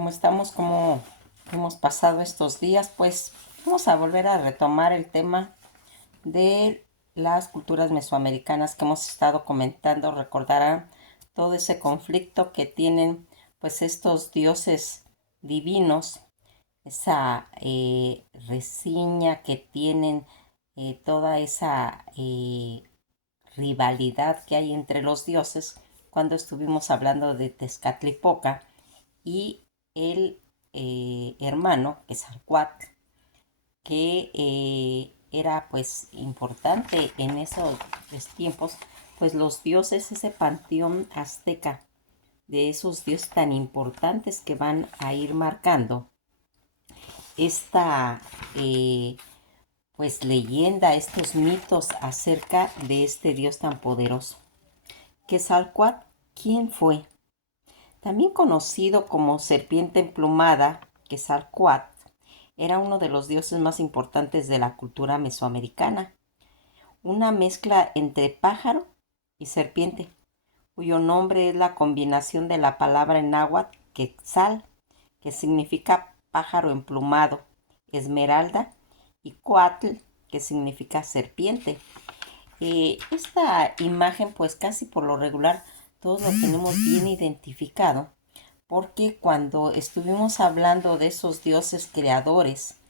¿Cómo estamos? ¿Cómo hemos pasado estos días? Pues vamos a volver a retomar el tema de las culturas mesoamericanas que hemos estado comentando. Recordarán todo ese conflicto que tienen pues estos dioses divinos, esa resiña que tienen, toda esa rivalidad que hay entre los dioses cuando estuvimos hablando de Tezcatlipoca y el hermano, que es Alcuat, que era pues importante en esos tiempos, pues los dioses, ese panteón azteca de esos dioses tan importantes que van a ir marcando esta pues leyenda, estos mitos acerca de este dios tan poderoso. Quetzalcóatl, ¿quién fue? También conocido como serpiente emplumada, Quetzalcóatl era uno de los dioses más importantes de la cultura mesoamericana, una mezcla entre pájaro y serpiente, cuyo nombre es la combinación de la palabra en náhuatl quetzal, que significa pájaro emplumado, esmeralda, y coatl, que significa serpiente. Esta imagen, pues casi por lo regular, todos lo tenemos bien identificado, porque cuando estuvimos hablando de esos dioses creadores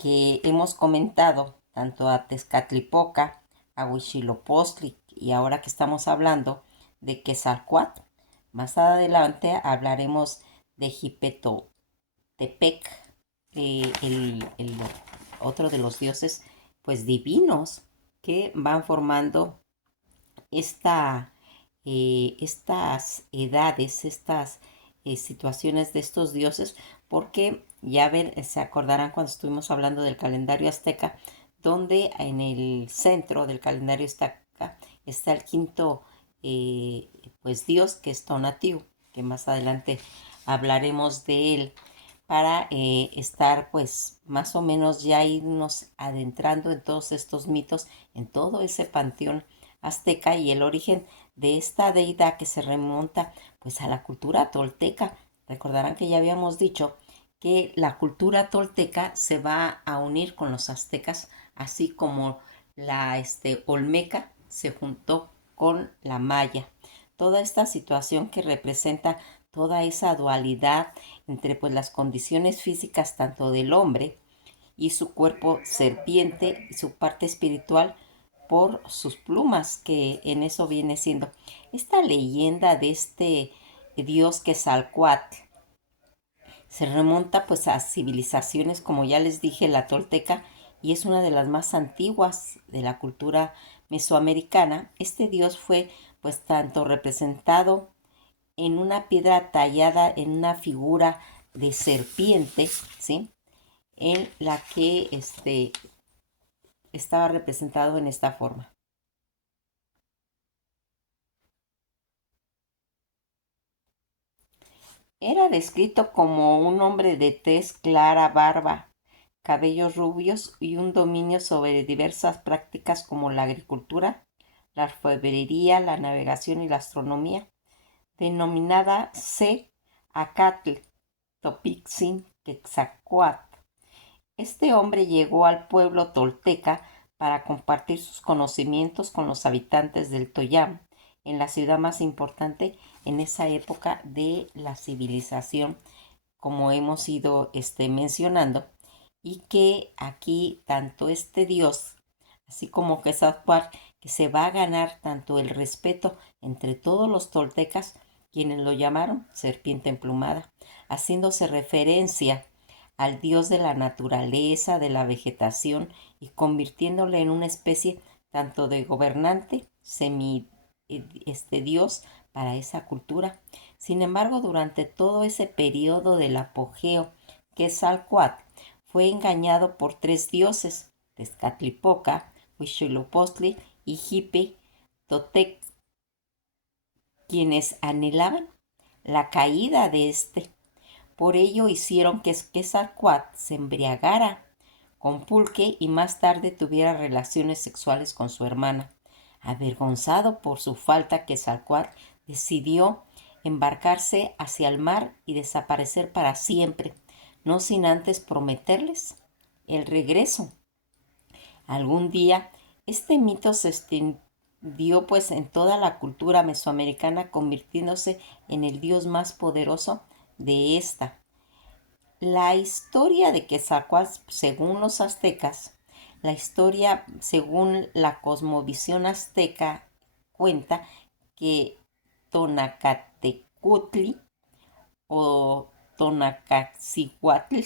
que hemos comentado, tanto a Tezcatlipoca, a Huitzilopochtli, y ahora que estamos hablando de Quetzalcóatl, más adelante hablaremos de Jipetotepec, el otro de los dioses pues divinos que van formando estas edades, estas situaciones de estos dioses, porque ya ven, se acordarán cuando estuvimos hablando del calendario azteca, donde en el centro del calendario azteca está el quinto pues dios, que es Tonatiuh, que más adelante hablaremos de él, para estar pues más o menos ya irnos adentrando en todos estos mitos, en todo ese panteón azteca y el origen de esta deidad que se remonta pues a la cultura tolteca. Recordarán que ya habíamos dicho que la cultura tolteca se va a unir con los aztecas, así como la olmeca se juntó con la maya. Toda esta situación que representa toda esa dualidad entre pues las condiciones físicas tanto del hombre y su cuerpo serpiente y su parte espiritual por sus plumas, que en eso viene siendo esta leyenda de este dios Quetzalcóatl. Se remonta pues a civilizaciones, como ya les dije, la tolteca, y es una de las más antiguas de la cultura mesoamericana. Este dios fue pues tanto representado en una piedra tallada en una figura de serpiente, ¿sí? En la que estaba representado en esta forma. Era descrito como un hombre de tez clara, barba, cabellos rubios y un dominio sobre diversas prácticas como la agricultura, la alfarería, la navegación y la astronomía, denominada C. Acatl, Topixin, Quetzalcóatl. Este hombre llegó al pueblo tolteca para compartir sus conocimientos con los habitantes del Toyam, en la ciudad más importante en esa época de la civilización, como hemos ido mencionando, y que aquí tanto este dios, así como Quetzalcóatl, que se va a ganar tanto el respeto entre todos los toltecas, quienes lo llamaron serpiente emplumada, haciéndose referencia al dios de la naturaleza, de la vegetación, y convirtiéndole en una especie tanto de gobernante, semi dios para esa cultura. Sin embargo, durante todo ese periodo del apogeo, Quetzalcóatl fue engañado por tres dioses, Tezcatlipoca, Huitzilopochtli y Jipe Totec, quienes anhelaban la caída de este. Por ello hicieron que Quetzalcóatl se embriagara con pulque y más tarde tuviera relaciones sexuales con su hermana. Avergonzado por su falta, Quetzalcóatl decidió embarcarse hacia el mar y desaparecer para siempre, no sin antes prometerles el regreso. Algún día este mito se extendió pues en toda la cultura mesoamericana, convirtiéndose en el dios más poderoso de esta. La historia de Quetzalcóatl, según los aztecas, la historia según la cosmovisión azteca cuenta que Tonacatecutli o Tonacacihuatl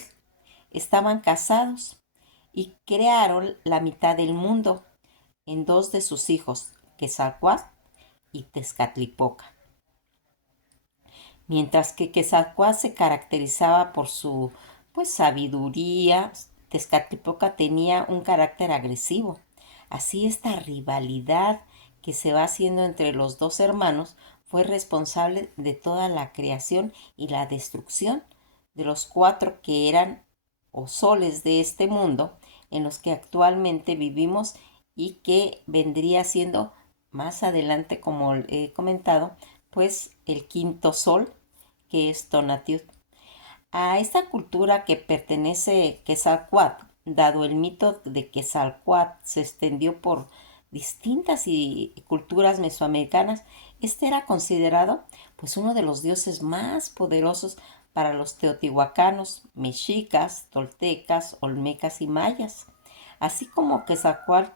estaban casados y crearon la mitad del mundo en dos de sus hijos, Quetzalcóatl y Tezcatlipoca. Mientras que Quetzalcóatl se caracterizaba por su sabiduría, Tezcatlipoca tenía un carácter agresivo. Así esta rivalidad que se va haciendo entre los dos hermanos fue responsable de toda la creación y la destrucción de los cuatro que eran o soles de este mundo en los que actualmente vivimos y que vendría siendo más adelante, como he comentado, pues el quinto sol, que es Tonatiuh. A esta cultura que pertenece Quetzalcóatl, dado el mito de Quetzalcóatl se extendió por distintas culturas mesoamericanas, este era considerado pues uno de los dioses más poderosos para los teotihuacanos, mexicas, toltecas, olmecas y mayas. Así como Quetzalcóatl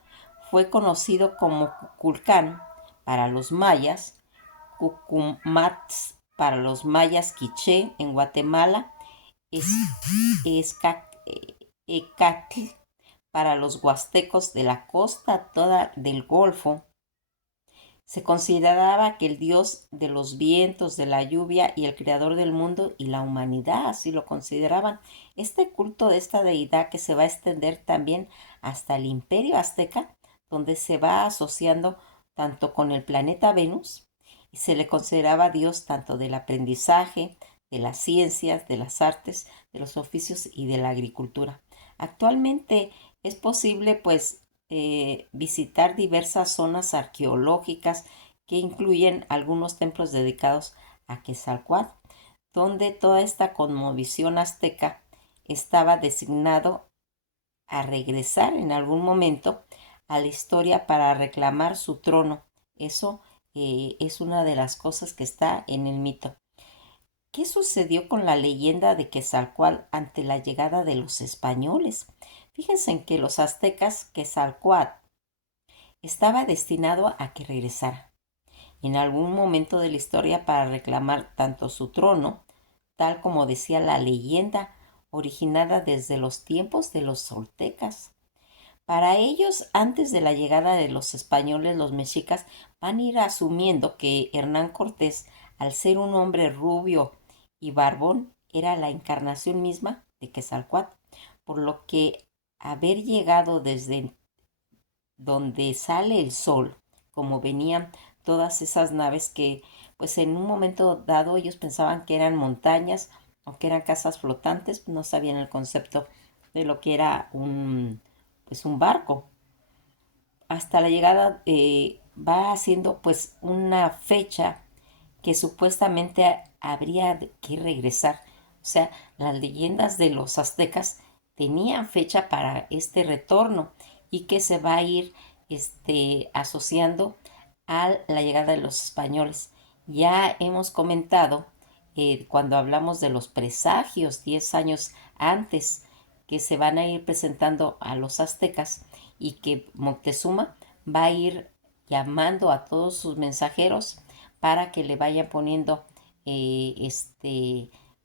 fue conocido como Kukulcán para los mayas, Cucumats para los mayas quiché en Guatemala, Ecatl para los huastecos de la costa toda del Golfo. Se consideraba que el dios de los vientos, de la lluvia y el creador del mundo y la humanidad, así lo consideraban. Este culto de esta deidad que se va a extender también hasta el imperio azteca, donde se va asociando tanto con el planeta Venus y se le consideraba dios tanto del aprendizaje, de las ciencias, de las artes, de los oficios y de la agricultura. Actualmente es posible visitar diversas zonas arqueológicas que incluyen algunos templos dedicados a Quetzalcóatl, donde toda esta cosmovisión azteca estaba designado a regresar en algún momento a la historia para reclamar su trono. Eso es una de las cosas que está en el mito. ¿Qué sucedió con la leyenda de Quetzalcóatl ante la llegada de los españoles? Fíjense en que los aztecas, Quetzalcóatl estaba destinado a que regresara en algún momento de la historia para reclamar tanto su trono, tal como decía la leyenda, originada desde los tiempos de los toltecas. Para ellos, antes de la llegada de los españoles, los mexicas van a ir asumiendo que Hernán Cortés, al ser un hombre rubio y barbón, era la encarnación misma de Quetzalcóatl, por lo que haber llegado desde donde sale el sol, como venían todas esas naves que pues en un momento dado ellos pensaban que eran montañas o que eran casas flotantes, no sabían el concepto de lo que era un barco. Hasta la llegada va haciendo pues una fecha que supuestamente habría que regresar. O sea, las leyendas de los aztecas tenían fecha para este retorno y que se va a ir asociando a la llegada de los españoles. Ya hemos comentado cuando hablamos de los presagios 10 años antes que se van a ir presentando a los aztecas y que Moctezuma va a ir llamando a todos sus mensajeros para que le vayan poniendo,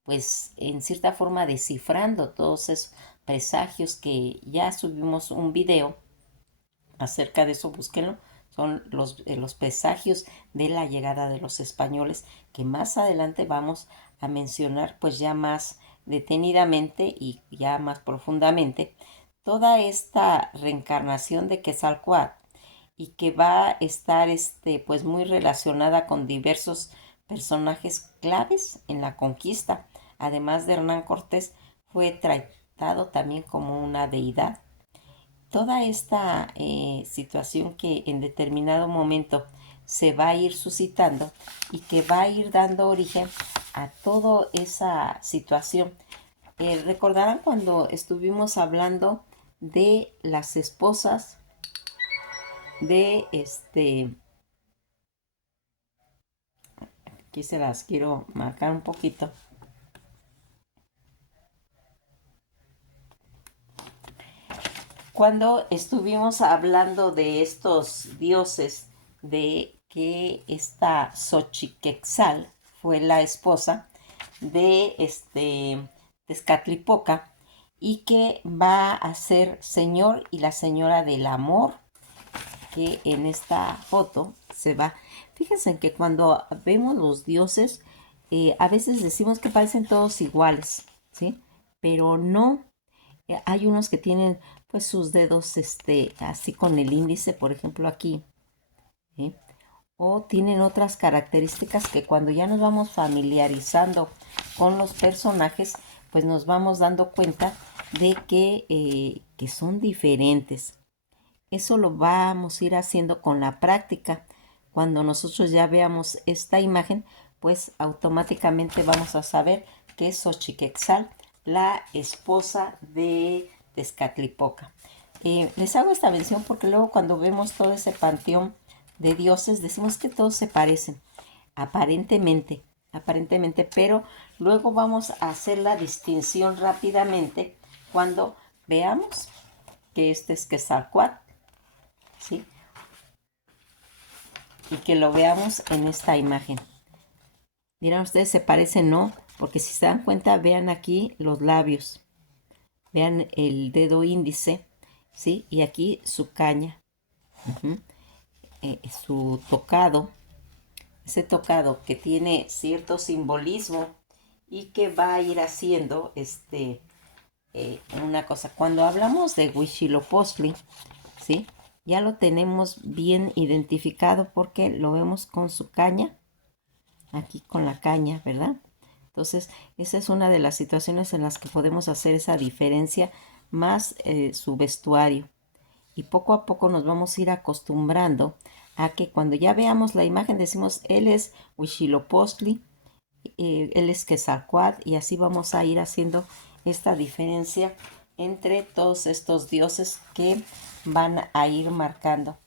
pues en cierta forma descifrando todos esos presagios que ya subimos un video acerca de eso, búsquenlo. Son los presagios de la llegada de los españoles que más adelante vamos a mencionar pues ya más detenidamente y ya más profundamente toda esta reencarnación de Quetzalcóatl y que va a estar pues muy relacionada con diversos personajes claves en la conquista. Además de Hernán Cortés, fue tratado también como una deidad. Toda esta situación que en determinado momento se va a ir suscitando y que va a ir dando origen a toda esa situación. Recordarán cuando estuvimos hablando de las esposas de aquí se las quiero marcar un poquito. Cuando estuvimos hablando de estos dioses, de que esta Xochiquetzal fue la esposa de Tezcatlipoca y que va a ser señor y la señora del amor, que en esta foto se va. Fíjense que cuando vemos los dioses, a veces decimos que parecen todos iguales, ¿sí? Pero no. Hay unos que tienen pues sus dedos así con el índice, por ejemplo aquí, ¿sí? O tienen otras características que cuando ya nos vamos familiarizando con los personajes, pues nos vamos dando cuenta de que son diferentes. Eso lo vamos a ir haciendo con la práctica. Cuando nosotros ya veamos esta imagen, pues automáticamente vamos a saber que es Xochiquetzal, la esposa de Tezcatlipoca. Les hago esta mención porque luego cuando vemos todo ese panteón de dioses decimos que todos se parecen, aparentemente, pero luego vamos a hacer la distinción rápidamente cuando veamos que este es Quetzalcóatl, ¿sí? Y que lo veamos en esta imagen. Dirán ustedes, ¿se parecen? No, porque si se dan cuenta, vean aquí los labios. Vean el dedo índice, ¿sí? Y aquí su caña. Su tocado. Ese tocado que tiene cierto simbolismo y que va a ir haciendo una cosa. Cuando hablamos de Huitzilopochtli, ¿sí? Ya lo tenemos bien identificado porque lo vemos con su caña, aquí con la caña, ¿verdad? Entonces, esa es una de las situaciones en las que podemos hacer esa diferencia, más su vestuario. Y poco a poco nos vamos a ir acostumbrando a que cuando ya veamos la imagen decimos, él es Huitzilopochtli, él es Quetzalcóatl, y así vamos a ir haciendo esta diferencia entre todos estos dioses que van a ir marcando.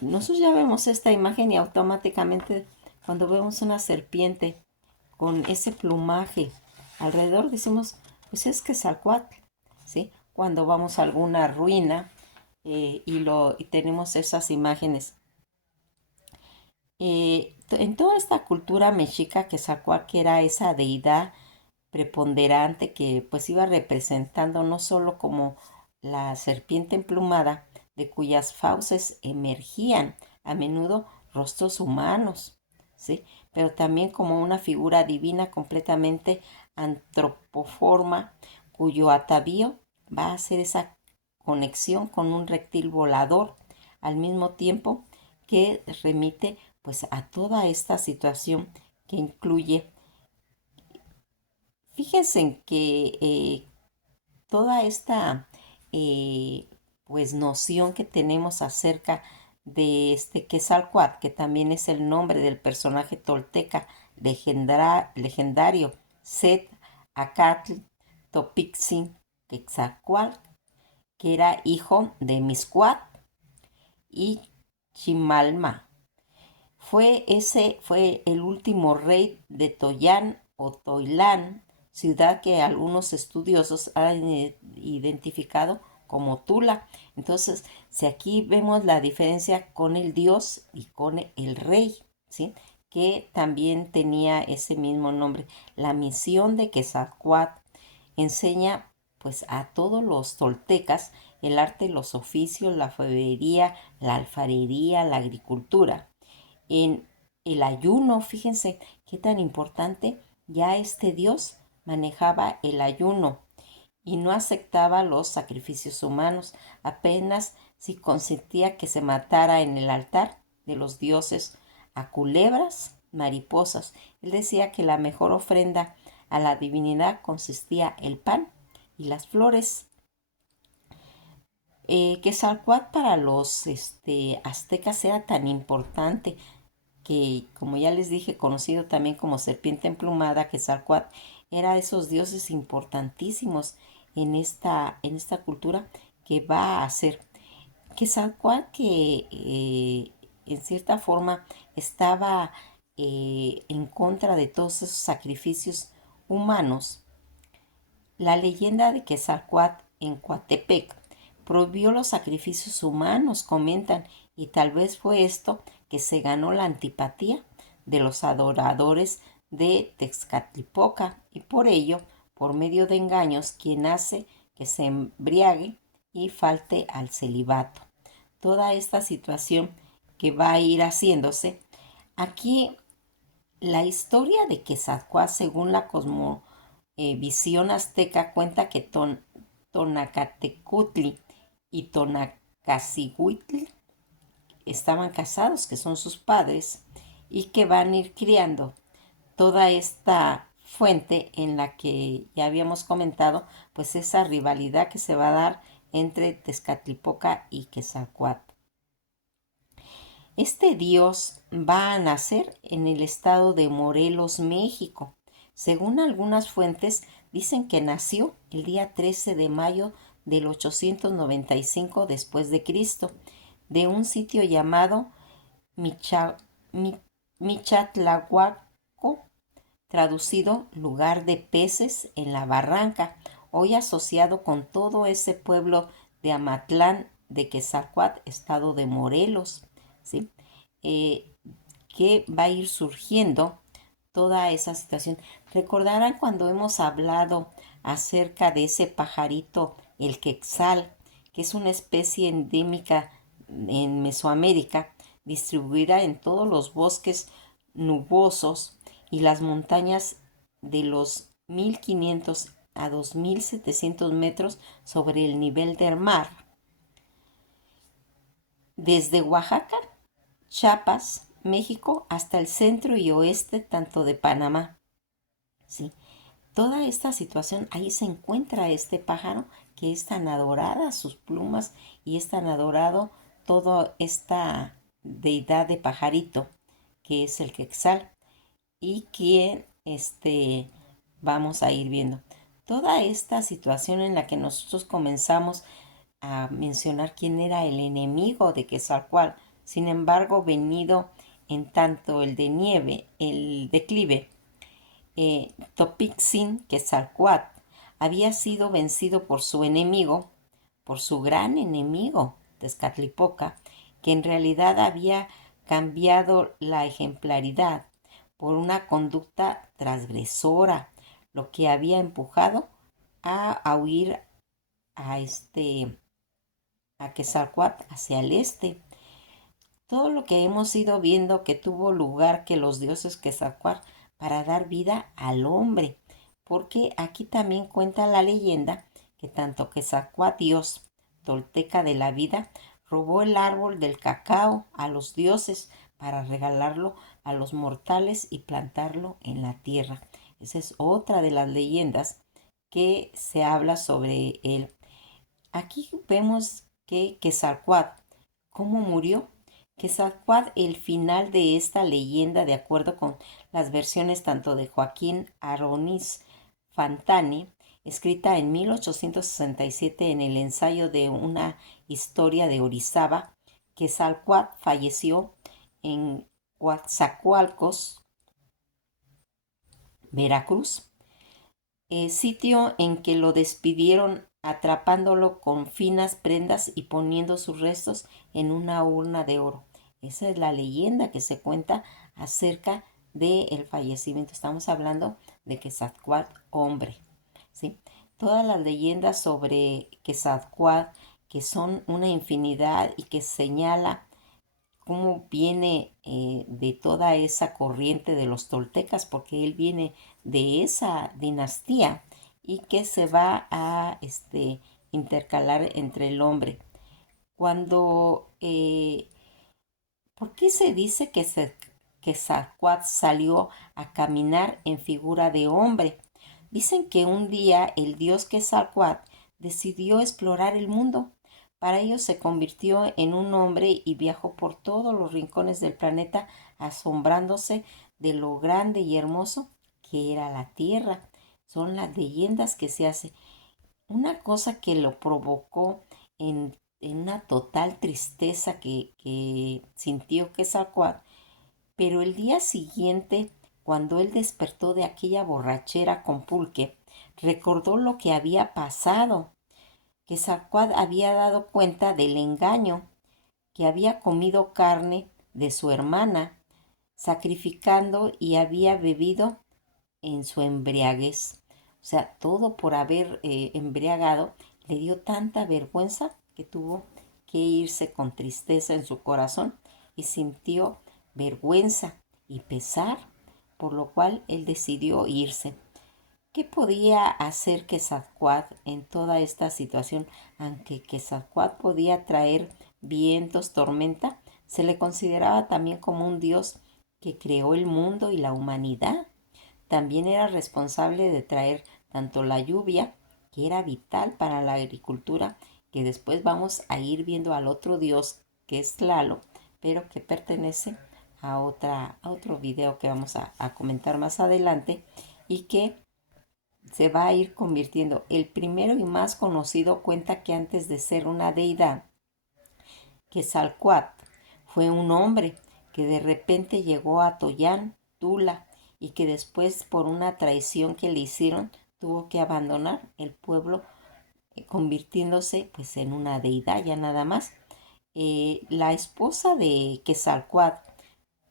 Nosotros ya vemos esta imagen y automáticamente cuando vemos una serpiente con ese plumaje alrededor decimos, pues es Quetzalcóatl, ¿sí? Cuando vamos a alguna ruina y tenemos esas imágenes. En toda esta cultura mexica, Quetzalcóatl, que era esa deidad preponderante que pues iba representando no solo como la serpiente emplumada, de cuyas fauces emergían a menudo rostros humanos, ¿sí? Pero también como una figura divina completamente antropoforma, cuyo atavío va a hacer esa conexión con un reptil volador, al mismo tiempo que remite pues a toda esta situación que incluye. Fíjense en que toda esta pues noción que tenemos acerca de este Quetzalcóatl, que también es el nombre del personaje tolteca legendario, Set Acatl Topixin Quetzalcóatl, que era hijo de Miscuat y Chimalma. Fue el último rey de Toyán o Toilán, ciudad que algunos estudiosos han identificado como Tula. Entonces, si aquí vemos la diferencia con el dios y con el rey, ¿sí? Que también tenía ese mismo nombre. La misión de Quetzalcóatl enseña pues a todos los toltecas el arte, los oficios, la alfarería, la agricultura. En el ayuno, fíjense qué tan importante, ya este dios manejaba el ayuno y no aceptaba los sacrificios humanos, apenas si consentía que se matara en el altar de los dioses a culebras, mariposas. Él decía que la mejor ofrenda a la divinidad consistía el pan y las flores. Quetzalcóatl para los aztecas era tan importante que, como ya les dije, conocido también como serpiente emplumada, Quetzalcóatl era de esos dioses importantísimos en esta cultura que va a ser. Quetzalcóatl que en cierta forma estaba en contra de todos esos sacrificios humanos. La leyenda de Quetzalcóatl en Coatepec prohibió los sacrificios humanos, comentan, y tal vez fue esto que se ganó la antipatía de los adoradores de Texcatlipoca, y por ello, por medio de engaños, quien hace que se embriague y falte al celibato. Toda esta situación que va a ir haciéndose. Aquí la historia de Quetzalcóatl, según la visión azteca, cuenta que Tonacatecutli y Tonacacihuitl estaban casados, que son sus padres, y que van a ir criando toda esta fuente en la que ya habíamos comentado, pues esa rivalidad que se va a dar entre Tezcatlipoca y Quetzalcóatl. Este dios va a nacer en el estado de Morelos, México. Según algunas fuentes, dicen que nació el día 13 de mayo del 895 después de Cristo, de un sitio llamado Micha, Michatlahuaco, traducido lugar de peces en la barranca, hoy asociado con todo ese pueblo de Amatlán de Quetzalcóatl, estado de Morelos, ¿sí? Eh, que va a ir surgiendo toda esa situación. Recordarán cuando hemos hablado acerca de ese pajarito, el quetzal, que es una especie endémica en Mesoamérica, distribuida en todos los bosques nubosos y las montañas de los 1500 a 2700 metros sobre el nivel del mar. Desde Oaxaca, Chiapas, México, hasta el centro y oeste tanto de Panamá. ¿Sí? Toda esta situación, ahí se encuentra este pájaro que es tan adorada, sus plumas, y es tan adorado toda esta deidad de pajarito que es el quetzal, y que vamos a ir viendo. Toda esta situación en la que nosotros comenzamos a mencionar quién era el enemigo de Quetzalcóatl, sin embargo, venido en tanto el de nieve, el declive, Topixin Quetzalcóatl había sido vencido por su enemigo, por su gran enemigo, Tezcatlipoca, que en realidad había cambiado la ejemplaridad por una conducta transgresora, lo que había empujado a huir a a Quetzalcóatl hacia el este. Todo lo que hemos ido viendo que tuvo lugar que los dioses Quetzalcóatl para dar vida al hombre, porque aquí también cuenta la leyenda que tanto Quetzalcóatl, dios tolteca de la vida, robó el árbol del cacao a los dioses para regalarlo a los mortales y plantarlo en la tierra. Esa es otra de las leyendas que se habla sobre él. Aquí vemos que Quetzalcóatl, ¿cómo murió? Quetzalcóatl, el final de esta leyenda, de acuerdo con las versiones tanto de Joaquín Aronis Fantani, escrita en 1867 en el ensayo de una historia de Orizaba, Quetzalcóatl falleció en Coatzacoalcos, Veracruz, sitio en que lo despidieron atrapándolo con finas prendas y poniendo sus restos en una urna de oro. Esa es la leyenda que se cuenta acerca del fallecimiento. Estamos hablando de Quetzalcóatl hombre, ¿sí? Todas las leyendas sobre Quetzalcóatl, que son una infinidad y que señala cómo viene de toda esa corriente de los toltecas, porque él viene de esa dinastía y que se va a intercalar entre el hombre. Cuando, ¿por qué se dice que Quetzalcóatl salió a caminar en figura de hombre? Dicen que un día el dios Quetzalcóatl decidió explorar el mundo, Para ello se convirtió en un hombre y viajó por todos los rincones del planeta asombrándose de lo grande y hermoso que era la Tierra. Son las leyendas que se hace. Una cosa que lo provocó en una total tristeza que sintió Quetzalcóatl, pero el día siguiente, cuando él despertó de aquella borrachera con pulque, recordó lo que había pasado, que Quetzalcóatl había dado cuenta del engaño, que había comido carne de su hermana, sacrificando y había bebido en su embriaguez. O sea, todo por haber embriagado le dio tanta vergüenza que tuvo que irse con tristeza en su corazón y sintió vergüenza y pesar, por lo cual él decidió irse. ¿Qué podía hacer Quetzalcóatl en toda esta situación? Aunque Quetzalcóatl podía traer vientos, tormenta, se le consideraba también como un dios que creó el mundo y la humanidad. También era responsable de traer tanto la lluvia, que era vital para la agricultura, que después vamos a ir viendo al otro dios, que es Tlaloc, pero que pertenece a otro video que vamos a comentar más adelante y que se va a ir convirtiendo. El primero y más conocido cuenta que antes de ser una deidad, Quetzalcóatl fue un hombre que de repente llegó a Toyán, Tula, y que después por una traición que le hicieron tuvo que abandonar el pueblo, convirtiéndose pues en una deidad ya nada más. La esposa de Quetzalcóatl,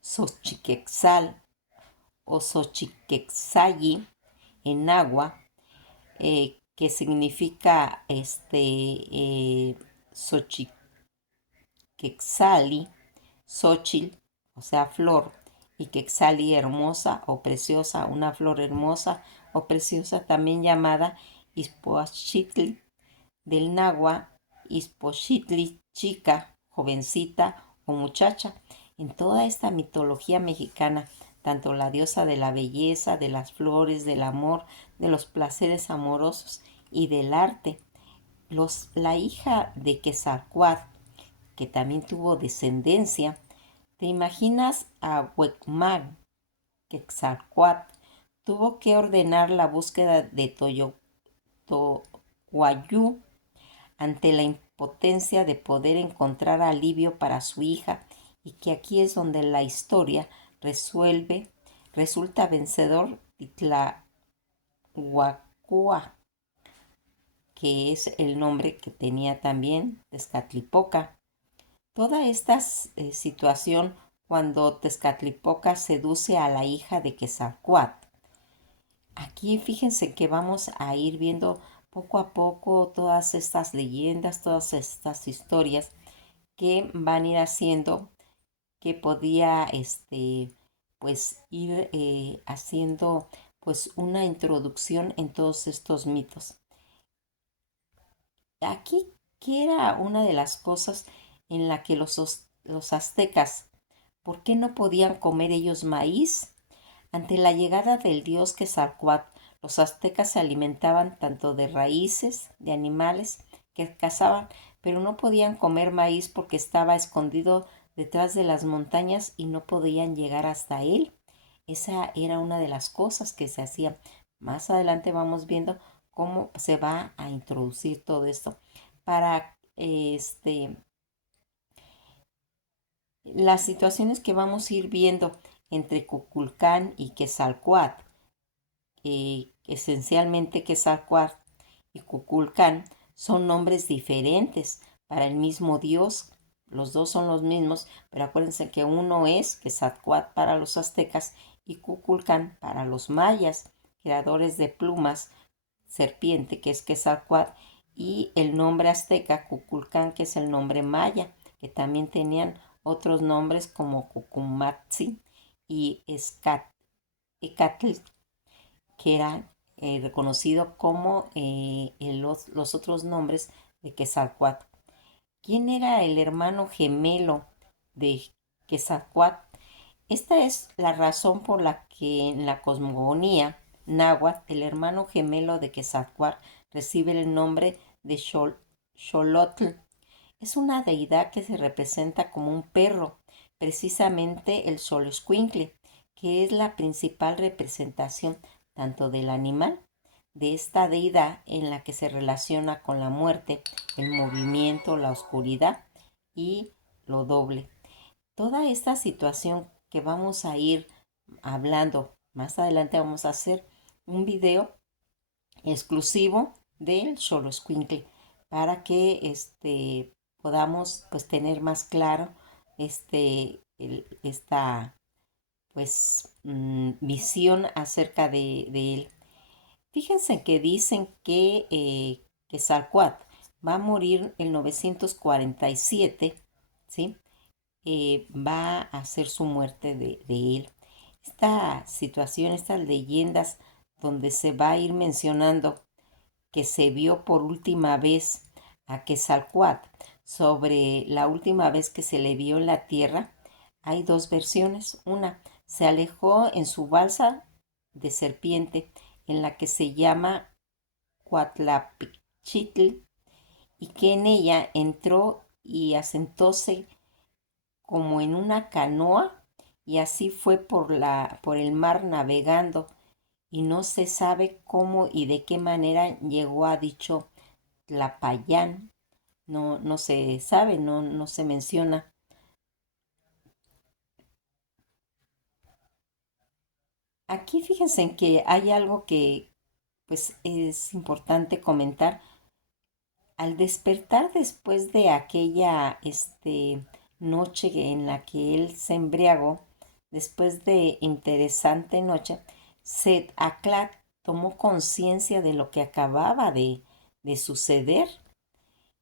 Xochiquetzal o Xochiquetzalli en agua, que significa Xochiquetzali, Xochitl, o sea, flor, y Quetzali, hermosa o preciosa, una flor hermosa o preciosa, también llamada Ispochitl, del náhuatl Ispochitli, chica, jovencita o muchacha. En toda esta mitología mexicana, tanto la diosa de la belleza, de las flores, del amor, de los placeres amorosos y del arte, la hija de Quetzalcóatl, que también tuvo descendencia, ¿te imaginas a Huecmán, Quetzalcóatl? Tuvo que ordenar la búsqueda de Tohuayú ante la impotencia de poder encontrar alivio para su hija, y que aquí es donde la historia resulta vencedor Titlahuacua, que es el nombre que tenía también Tezcatlipoca. Toda esta situación cuando Tezcatlipoca seduce a la hija de Quetzalcóatl. Aquí fíjense que vamos a ir viendo poco a poco todas estas leyendas, todas estas historias que van a ir haciendo que podía pues ir haciendo pues una introducción en todos estos mitos. Aquí, ¿qué era una de las cosas en la que los aztecas, por qué no podían comer ellos maíz? Ante la llegada del dios Quetzalcóatl, los aztecas se alimentaban tanto de raíces, de animales que cazaban, pero no podían comer maíz porque estaba escondido detrás de las montañas y no podían llegar hasta él. Esa era una de las cosas que se hacían. Más adelante vamos viendo cómo se va a introducir todo esto. Para las situaciones que vamos a ir viendo entre Cuculcán y Quetzalcóatl, esencialmente Quetzalcóatl y Cuculcán son nombres diferentes para el mismo dios. Los dos son los mismos, pero acuérdense que uno es Quetzalcóatl para los aztecas y Cuculcán para los mayas, creadores de plumas, serpiente, que es Quetzalcóatl, y el nombre azteca Cuculcán, que es el nombre maya, que también tenían otros nombres como Cucumatzi y Ecatl, que era reconocido como los otros nombres de Quetzalcóatl. ¿Quién era el hermano gemelo de Quetzalcóatl? Esta es la razón por la que en la cosmogonía náhuatl el hermano gemelo de Quetzalcóatl recibe el nombre de Xolotl, Es una deidad que se representa como un perro, precisamente el Xoloitzcuintle, que es la principal representación tanto del animal, de esta deidad en la que se relaciona con la muerte, el movimiento, la oscuridad y lo doble. Toda esta situación que vamos a ir hablando más adelante, vamos a hacer un video exclusivo del Xoloitzcuintle para que podamos pues tener más claro esta visión acerca de él. Fíjense que dicen que Quetzalcóatl va a morir en 947, ¿sí? Va a ser su muerte de él. Esta situación, estas leyendas donde se va a ir mencionando que se vio por última vez a Quetzalcóatl sobre la última vez que se le vio en la tierra, hay dos versiones. Una, se alejó en su balsa de serpiente, en la que se llama Coatlapichitl, y que en ella entró y asentóse como en una canoa, y así fue por el mar navegando, y no se sabe cómo y de qué manera llegó a dicho Tlapayán. No se sabe, no se menciona. Aquí fíjense en que hay algo que pues es importante comentar. Al despertar después de aquella noche en la que él se embriagó, después de interesante noche, Set Aklat tomó conciencia de lo que acababa de suceder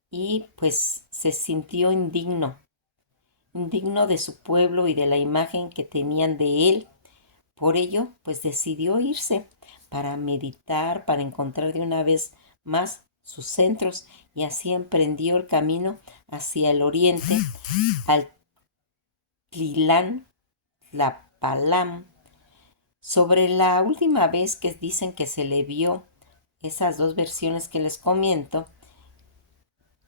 y pues se sintió indigno de su pueblo y de la imagen que tenían de él. Por ello, pues decidió irse para meditar, para encontrar de una vez más sus centros, y así emprendió el camino hacia el oriente, al Tlilán, Tlapalam. Sobre la última vez que dicen que se le vio, esas dos versiones que les comento,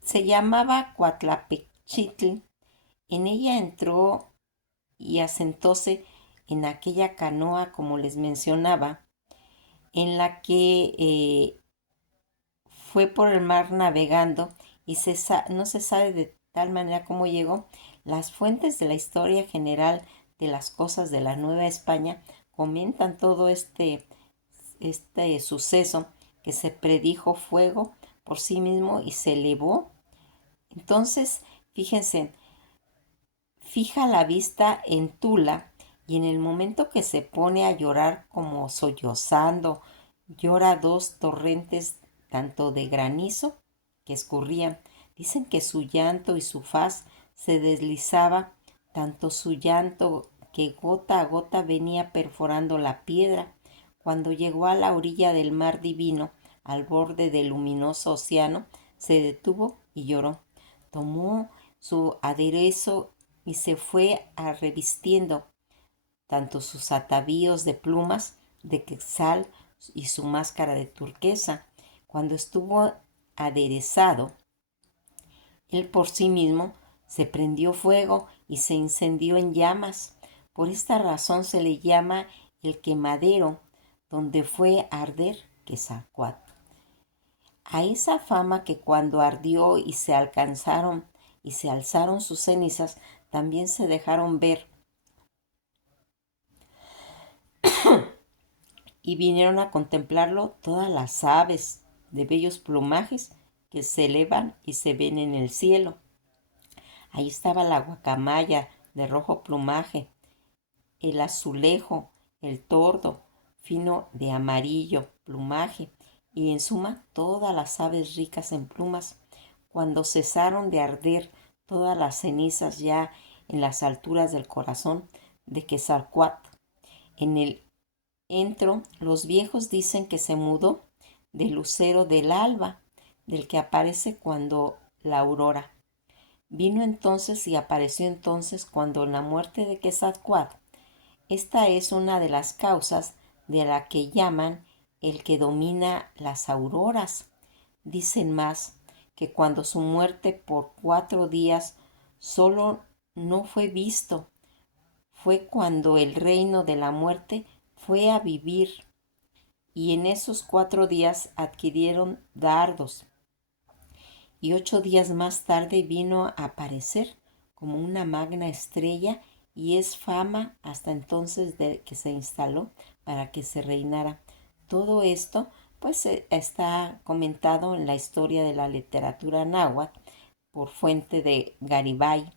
se llamaba Coatlapechitl. En ella entró y asentóse en aquella canoa, como les mencionaba, en la que fue por el mar navegando, y no se sabe de tal manera cómo llegó. Las fuentes de la historia general de las cosas de la Nueva España comentan todo este suceso, que se predijo fuego por sí mismo y se elevó. Entonces, fíjense, fija la vista en Tula, y en el momento que se pone a llorar como sollozando, llora dos torrentes tanto de granizo que escurrían. Dicen que su llanto y su faz se deslizaba, tanto su llanto que gota a gota venía perforando la piedra. Cuando llegó a la orilla del mar divino, al borde del luminoso océano, se detuvo y lloró. Tomó su aderezo y se fue a revistiendo tanto sus atavíos de plumas de quetzal y su máscara de turquesa. Cuando estuvo aderezado, él por sí mismo se prendió fuego y se incendió en llamas. Por esta razón se le llama el quemadero donde fue a arder Quetzalcóatl. A esa fama que cuando ardió y se alzaron sus cenizas, también se dejaron ver y vinieron a contemplarlo todas las aves de bellos plumajes que se elevan y se ven en el cielo. Ahí estaba la guacamaya de rojo plumaje, el azulejo, el tordo fino de amarillo plumaje, y en suma todas las aves ricas en plumas. Cuando cesaron de arder todas las cenizas ya en las alturas del corazón de Quetzalcóatl, en el entro, los viejos dicen que se mudó del lucero del alba, del que aparece cuando la aurora. Vino entonces y apareció entonces cuando la muerte de Quetzalcóatl. Esta es una de las causas de la que llaman el que domina las auroras. Dicen más que cuando su muerte por 4 días solo no fue visto, fue cuando el reino de la muerte fue a vivir, y en esos 4 días adquirieron dardos, y 8 días más tarde vino a aparecer como una magna estrella, y es fama hasta entonces de que se instaló para que se reinara. Todo esto pues está comentado en la historia de la literatura náhuatl por fuente de Garibay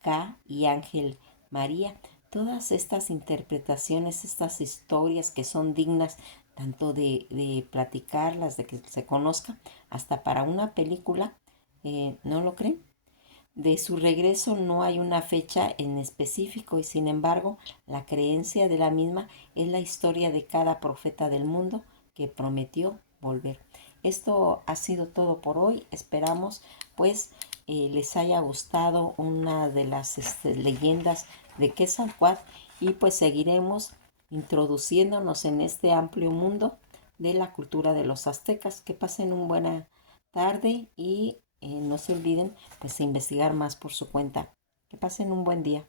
K. y Ángel María. Todas estas interpretaciones, estas historias que son dignas tanto de platicarlas, de que se conozca, hasta para una película, ¿no lo creen? De su regreso no hay una fecha en específico, y sin embargo la creencia de la misma es la historia de cada profeta del mundo que prometió volver. Esto ha sido todo por hoy. Esperamos pues les haya gustado una de las leyendas de Quetzalcóatl, y pues seguiremos introduciéndonos en este amplio mundo de la cultura de los aztecas. Que pasen una buena tarde, y no se olviden pues investigar más por su cuenta. Que pasen un buen día.